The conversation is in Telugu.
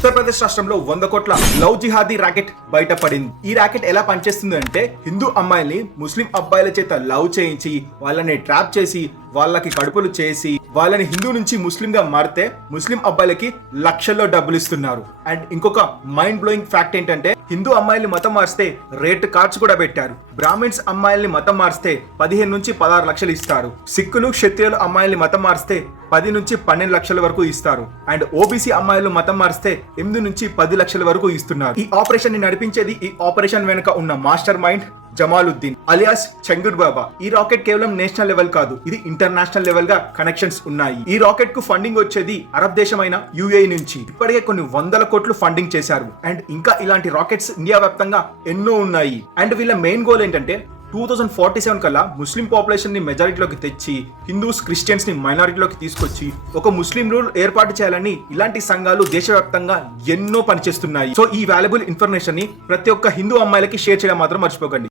ఉత్తరప్రదేశ్ రాష్ట్రంలో 100 కోట్ల లవ్ జిహాదీ ర్యాకెట్ బయటపడింది. ఈ ర్యాకెట్ ఎలా పనిచేస్తుంది అంటే హిందూ అమ్మాయిల్ని ముస్లిం అబ్బాయిల చేత లవ్ చేయించి వాళ్ళని ట్రాప్ చేసి వాళ్ళకి కడుపులు చేసి వాళ్ళని హిందూ నుంచి ముస్లిం గా మారితే ముస్లిం అబ్బాయిలకి లక్షల్లో డబ్బులు ఇస్తున్నారు. అండ్ ఇంకొక మైండ్ బ్లోయింగ్ ఫ్యాక్ట్ ఏంటంటే హిందూ అమ్మాయిల్ని మతం మారిస్తే రేట్ కార్డ్స్ కూడా పెట్టారు. బ్రాహ్మిన్స్ అమ్మాయిల్ని మతం మారిస్తే 15 నుంచి 16 లక్షలు ఇస్తారు. సిక్కులు క్షత్రియులు అమ్మాయిల్ని మతం మారిస్తే 10 నుంచి 12 లక్షల వరకు ఇస్తారు. అండ్ ఓబీసీ అమ్మాయిలు మతం మారిస్తే 8 నుంచి 10 లక్షల వరకు ఇస్తున్నారు. ఈ ఆపరేషన్ ని నడిపించేది, ఈ ఆపరేషన్ వెనుక ఉన్న మాస్టర్ మైండ్ జమాలుద్దీన్ అలియాస్ చెంగుడ్ బాబా. ఈ రాకెట్ కేవలం నేషనల్ లెవెల్ కాదు, ఇది ఇంటర్నేషనల్ లెవెల్ గా కనెక్షన్స్ ఉన్నాయి. ఈ రాకెట్ కు ఫండింగ్ వచ్చేది అరబ్ దేశమైన యుఏఈ నుంచి. ఇప్పటికే కొన్ని 100 కోట్లు ఫండింగ్ చేశారు. అండ్ ఇంకా ఇలాంటి రాకెట్స్ ఇండియా వ్యాప్తంగా ఎన్నో ఉన్నాయి. అండ్ వీళ్ళ మెయిన్ గోల్ ఏంటంటే 2047 కల్లా ముస్లిం పాపులేషన్ ని మెజారిటీలోకి తెచ్చి హిందూస్ క్రిస్టియన్స్ ని మైనారిటీలోకి తీసుకొచ్చి ఒక ముస్లిం రూల్ ఏర్పాటు చేయాలని ఇలాంటి సంఘాలు దేశవ్యాప్తంగా ఎన్నో పనిచేస్తున్నాయి. సో ఈ వాల్యుబుల్ ఇన్ఫర్మేషన్ ని ప్రతి ఒక్క హిందూ అమ్మాయిలకి షేర్ చేయడం మాత్రం మర్చిపోకండి.